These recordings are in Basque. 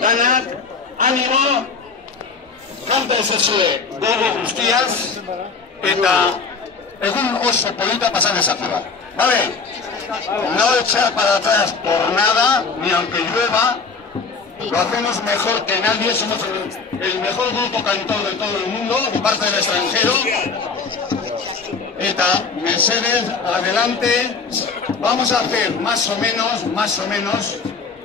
Danak, animo, kanta ezazue gogo guztiaz, eta egun oso polita pasan ezazua. ¿Vale? No echar para atrás por nada, ni aunque llueva, lo hacemos mejor que nadie, somos el mejor grupo cantor de todo el mundo, aparte del extranjero. Eta, Mercedes, adelante, vamos a hacer más o menos,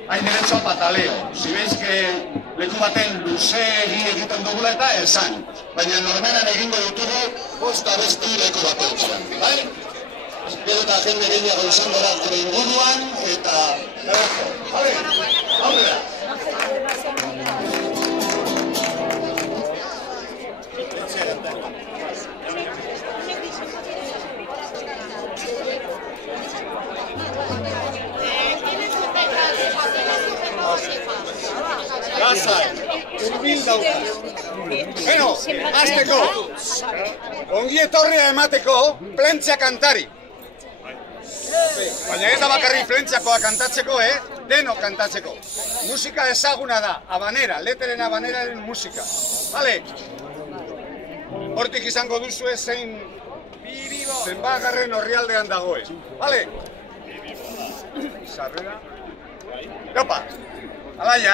hay derecho a pataleo. Si veis que leku baten luzegi egiten dugula eta esan. Baina normalan egingo ditugu, bosta besti leku baten. Bai? Gero eta jende gehiago izango da gure inguruan, eta... Aurrera! Bueno, hasteko, ongi etorria emateko plentzia kantari. Baina ez da bakarrik plentziakoa kantatzeko, deno kantatzeko. Musika ezaguna da, habanera, leteren habaneraren musika. Vale? Hortik izango duzue zenbagarren orrialdean dagoen. Vale? Sarrera. Opa! Alaia,